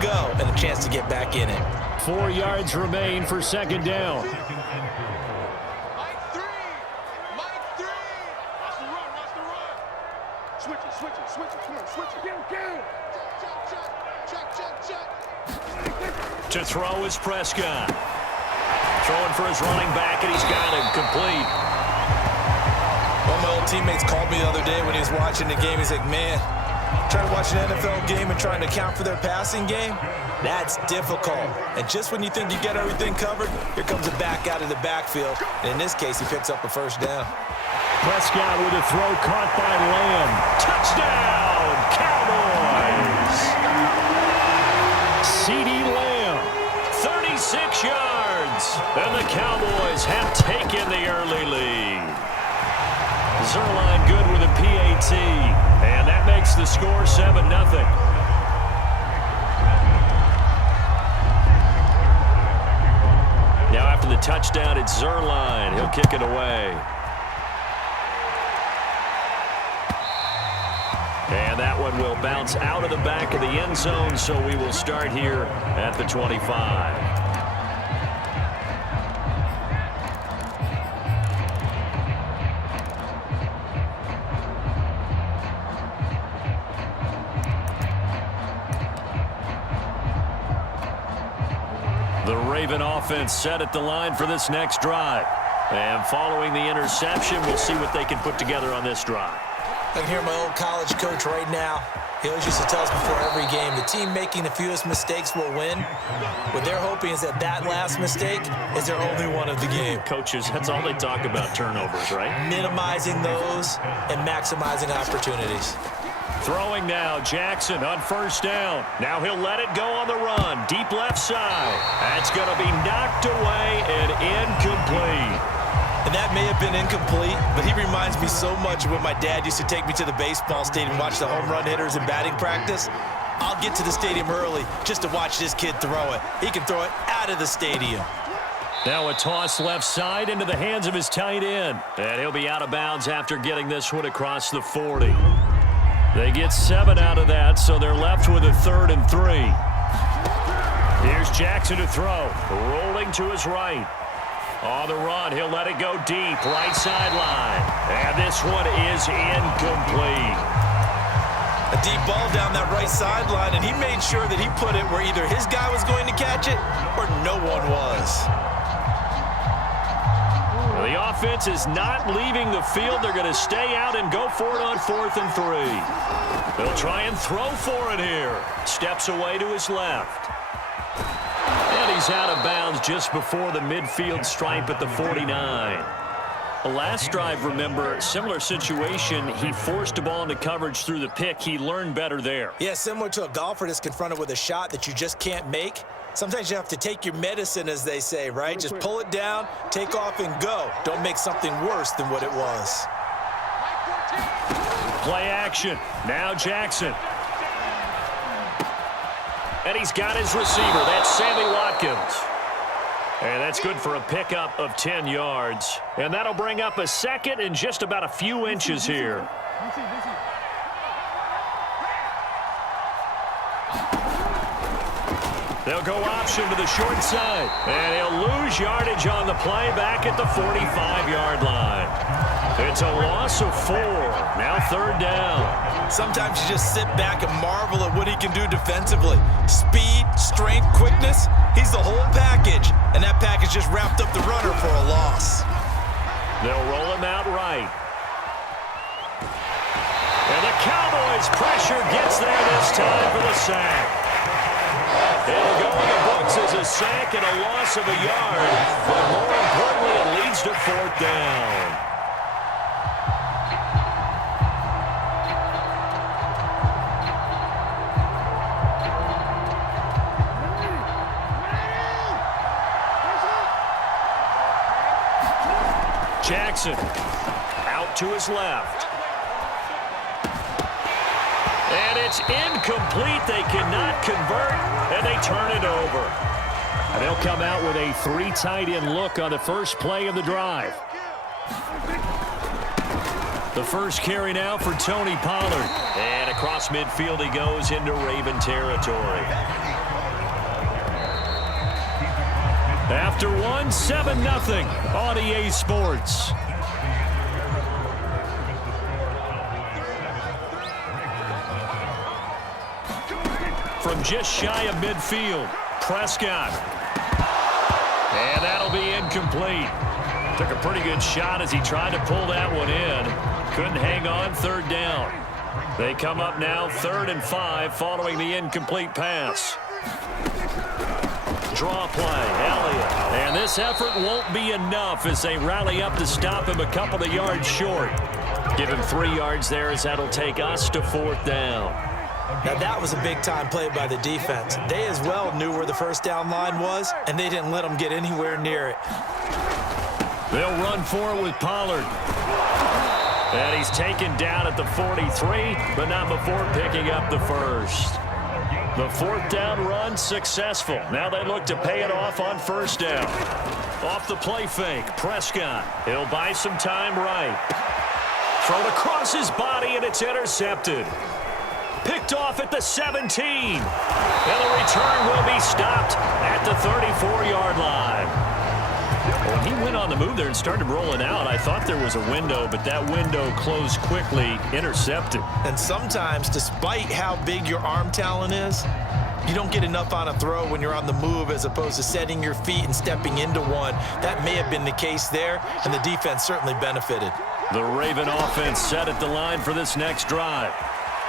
go and a chance to get back in it. 4 yards remain for second down. To throw is Prescott. Throwing for his running back, and he's got him complete. One of my old teammates called me the other day when he was watching the game. He's like, man, trying to watch an NFL game and trying to account for their passing game, that's difficult. And just when you think you get everything covered, here comes a back out of the backfield. And in this case, he picks up a first down. Prescott with a throw caught by Lamb. Touchdown, Cowboys! CeeDee Lamb, 36 yards. And the Cowboys have taken the early lead. Zerline good with a PAT. And that makes the score 7-0. Now after the touchdown, it's Zerline. He'll kick it away. And that one will bounce out of the back of the end zone, so we will start here at the 25. The Raven offense set at the line for this next drive. And following the interception, we'll see what they can put together on this drive. I can hear my old college coach right now. He always used to tell us before every game, the team making the fewest mistakes will win. What they're hoping is that last mistake is their only one of the game. Coaches, that's all they talk about, turnovers, right? Minimizing those and maximizing opportunities. Throwing now, Jackson on first down. Now he'll let it go on the run. Deep left side. That's going to be knocked away and incomplete. And that may have been incomplete, but he reminds me so much of when my dad used to take me to the baseball stadium and watch the home run hitters in batting practice. I'll get to the stadium early just to watch this kid throw it. He can throw it out of the stadium. Now a toss left side into the hands of his tight end. And he'll be out of bounds after getting this one across the 40. They get 7 out of that, so they're left with a 3rd and 3. Here's Jackson to throw. Rolling to his right. On the run, he'll let it go deep, right sideline. And this one is incomplete. A deep ball down that right sideline, and he made sure that he put it where either his guy was going to catch it or no one was. The offense is not leaving the field. They're going to stay out and go for it on 4th and 3. They'll try and throw for it here. Steps away to his left. And he's out of bounds just before the midfield stripe at the 49. The last drive, remember, similar situation. He forced a ball into coverage through the pick. He learned better there. Yeah, similar to a golfer that's confronted with a shot that you just can't make. Sometimes you have to take your medicine, as they say, right? Just pull it down, take off, and go. Don't make something worse than what it was. Play action. Now Jackson. And he's got his receiver. That's Sammy Watkins. And that's good for a pickup of 10 yards. And that'll bring up a 2nd and just about a few inches here. They'll go option to the short side. And he'll lose yardage on the play back at the 45-yard line. It's a loss of 4. Now 3rd down. Sometimes you just sit back and marvel at what he can do defensively. Speed, strength, quickness. He's the whole package. And that package just wrapped up the runner for a loss. They'll roll him out right. And the Cowboys' pressure gets there this time for the sack. It'll go in the books as a sack and a loss of a yard. But more importantly, it leads to 4th down. Jackson out to his left. And it's incomplete. They cannot convert, and they turn it over. And they'll come out with a 3 tight end look on the first play of the drive. The first carry now for Tony Pollard. And across midfield he goes into Raven territory. after one, 7-0 on EA Sports. From just shy of midfield, Prescott. And that'll be incomplete. Took a pretty good shot as he tried to pull that one in. Couldn't hang on, third down. They come up now 3rd and 5 following the incomplete pass. Draw play, Elliott. And this effort won't be enough as they rally up to stop him a couple of yards short. Give him 3 yards there as that'll take us to 4th down. Now that was a big-time play by the defense. They as well knew where the first down line was, and they didn't let them get anywhere near it. They'll run for it with Pollard. And he's taken down at the 43, but not before picking up the first. The 4th down run successful. Now they look to pay it off on 1st down. Off the play fake, Prescott. He'll buy some time right. Thrown across his body, and it's intercepted. Picked off at the 17. And the return will be stopped at the 34-yard line. When he went on the move there and started rolling out, I thought there was a window, but that window closed quickly, intercepted. And sometimes, despite how big your arm talent is, you don't get enough on a throw when you're on the move as opposed to setting your feet and stepping into one. That may have been the case there, and the defense certainly benefited. The Raven offense set at the line for this next drive.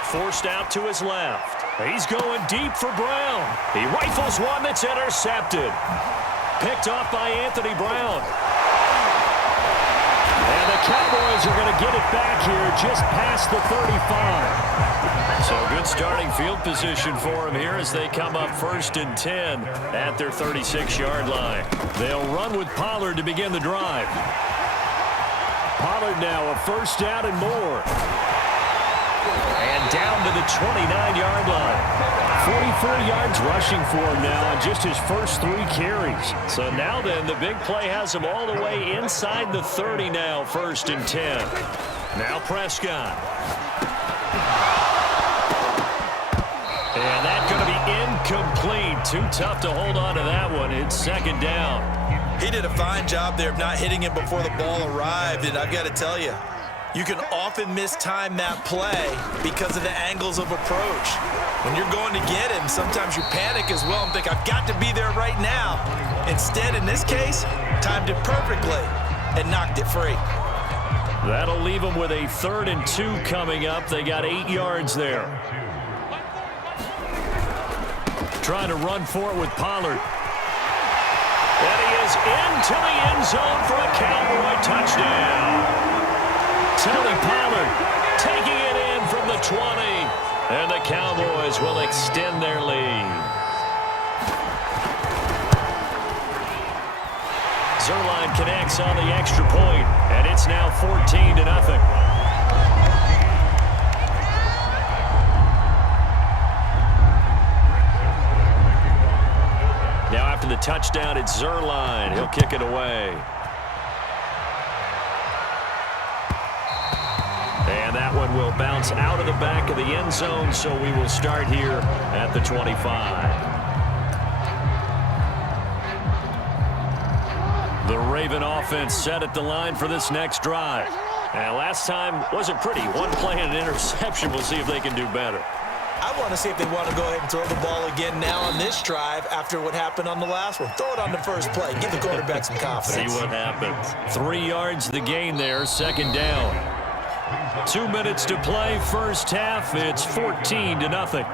Forced out to his left. He's going deep for Brown. He rifles one that's intercepted. Picked off by Anthony Brown. And the Cowboys are going to get it back here just past the 35. So good starting field position for him here as they come up 1st and 10 at their 36-yard line. They'll run with Pollard to begin the drive. Pollard now a 1st down and more. And down to the 29-yard line. 44 yards rushing for him now on just his first 3 carries. So now then, the big play has him all the way inside the 30 now, 1st and 10. Now Prescott. And that's going to be incomplete. Too tough to hold on to that one. It's 2nd down. He did a fine job there of not hitting it before the ball arrived, and I've got to tell you, you can often mistime that play because of the angles of approach. When you're going to get him, sometimes you panic as well and think, I've got to be there right now. Instead, in this case, timed it perfectly and knocked it free. That'll leave them with a 3rd and 2 coming up. They got 8 yards there. Trying to run for it with Pollard. And he is into the end zone for a Cowboy touchdown. Tony Pollard taking it in from the 20. And the Cowboys will extend their lead. Zerline connects on the extra point, and it's now 14-0. Now after the touchdown, it's Zerline. He'll kick it away. And that one will bounce out of the back of the end zone, so we will start here at the 25. The Raven offense set at the line for this next drive. And last time wasn't pretty. One play and an interception. We'll see if they can do better. I want to see if they want to go ahead and throw the ball again now on this drive after what happened on the last one. Throw it on the first play. Give the quarterback some confidence. See what happens. 3 yards the gain there, 2nd down. 2 minutes to play, first half. It's 14-0.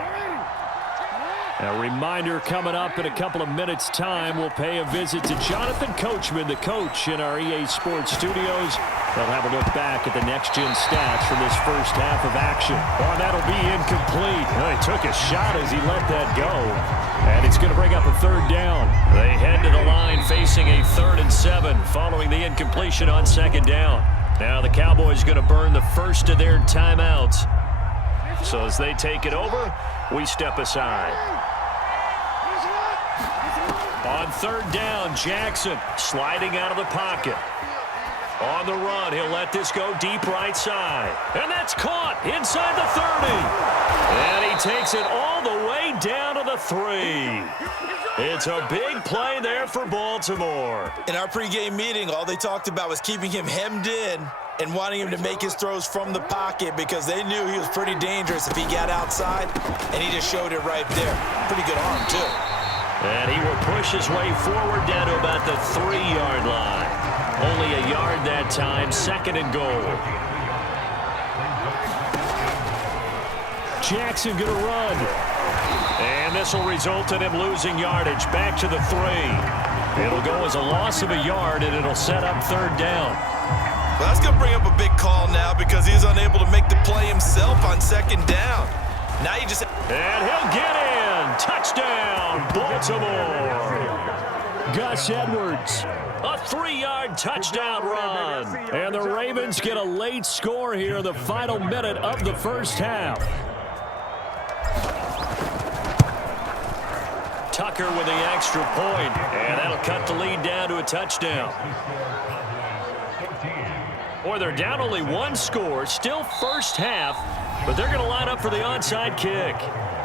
A reminder coming up in a couple of minutes' time. We'll pay a visit to Jonathan Coachman, the coach in our EA Sports studios. They'll have a look back at the next-gen stats from this first half of action. Oh, that'll be incomplete. Well, he took a shot as he let that go. And it's going to bring up a 3rd down. They head to the line facing a 3rd and 7 following the incompletion on 2nd down. Now the Cowboys going to burn the first of their timeouts. So as they take it over, we step aside. On 3rd down, Jackson sliding out of the pocket. On the run, he'll let this go deep right side. And that's caught inside the 30. And he takes it all the way down to the 3. It's a big play there for Baltimore. In our pregame meeting, all they talked about was keeping him hemmed in and wanting him to make his throws from the pocket because they knew he was pretty dangerous if he got outside, and he just showed it right there. Pretty good arm, too. And he will push his way forward down to about the 3-yard line. Only a yard that time, 2nd and goal. Jackson going to run. And this will result in him losing yardage back to the 3. It'll go as a loss of a yard, and it'll set up 3rd down. Well, that's going to bring up a big call now because he's unable to make the play himself on 2nd down. Now you just... And he'll get in. Touchdown, Baltimore. Gus Edwards. A 3-yard touchdown run. And the Ravens get a late score here in the final minute of the first half. Tucker with the extra point, and that'll cut the lead down to a touchdown. Boy, they're down only 1 score, still first half, but they're going to line up for the onside kick.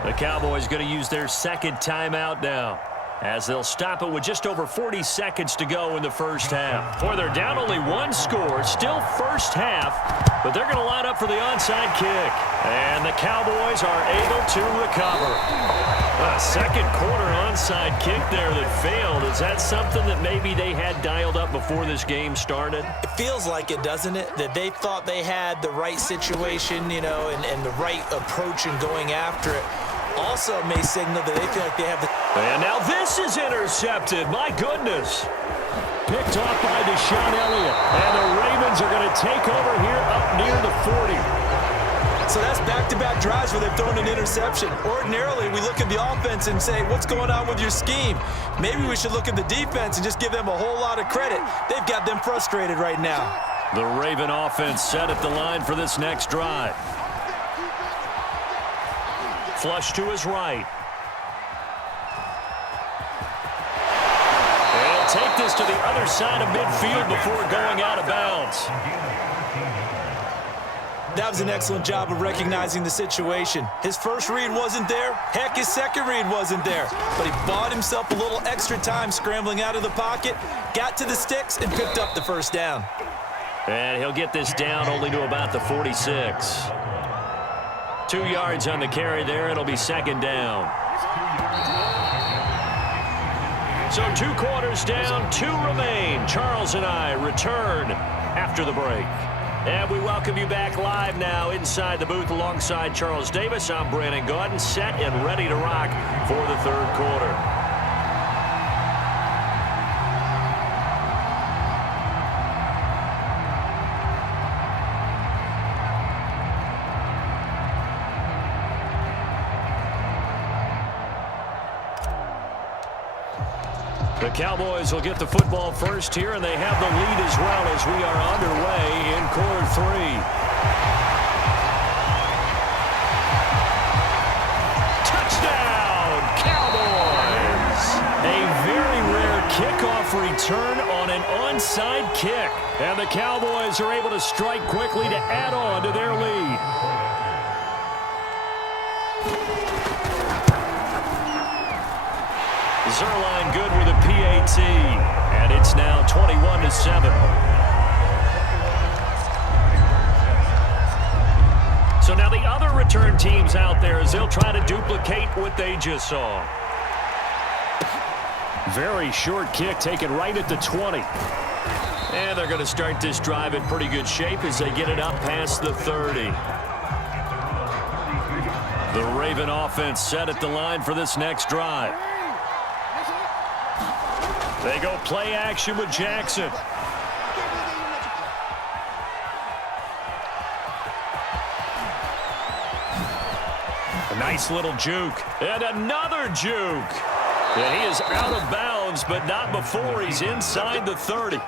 The Cowboys going to use their 2nd timeout now, as they'll stop it with just over 40 seconds to go in the first half. Boy, they're down only 1 score, still first half, but they're going to line up for the onside kick. And the Cowboys are able to recover. A 2nd quarter onside kick there that failed. Is that something that maybe they had dialed up before this game started? It feels like it, doesn't it? That they thought they had the right situation, you know, and the right approach in going after it. Also may signal that they feel like they have the... And now this is intercepted. My goodness. Picked off by Deshaun Elliott. And the Ravens are going to take over here up near the 40. So that's back-to-back drives where they've thrown an interception. Ordinarily, we look at the offense and say, what's going on with your scheme? Maybe we should look at the defense and just give them a whole lot of credit. They've got them frustrated right now. The Raven offense set at the line for this next drive. Flush to his right. And he'll take this to the other side of midfield before going out of bounds. That was an excellent job of recognizing the situation. His first read wasn't there. Heck, his second read wasn't there. But he bought himself a little extra time scrambling out of the pocket, got to the sticks, and picked up the first down. And he'll get this down only to about the 46. 2 yards on the carry there. It'll be 2nd down. So 2 quarters down, 2 remain. Charles and I return after the break. And we welcome you back live now inside the booth alongside Charles Davis. I'm Brandon Gaudin, set and ready to rock for the 3rd quarter. The Cowboys will get the football first here, and they have the lead as well as we are underway in quarter 3. Touchdown, Cowboys! A very rare kickoff return on an onside kick, and the Cowboys are able to strike quickly to add on to their lead. Zerline good with a PAT, and it's now 21-7. So now the other return teams out there as they'll try to duplicate what they just saw. Very short kick taken right at the 20. And they're going to start this drive in pretty good shape as they get it up past the 30. The Raven offense set at the line for this next drive. They go play action with Jackson. A nice little juke. And another juke. And he is out of bounds, but not before he's inside the 30.